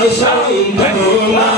রসম তোমার গোলার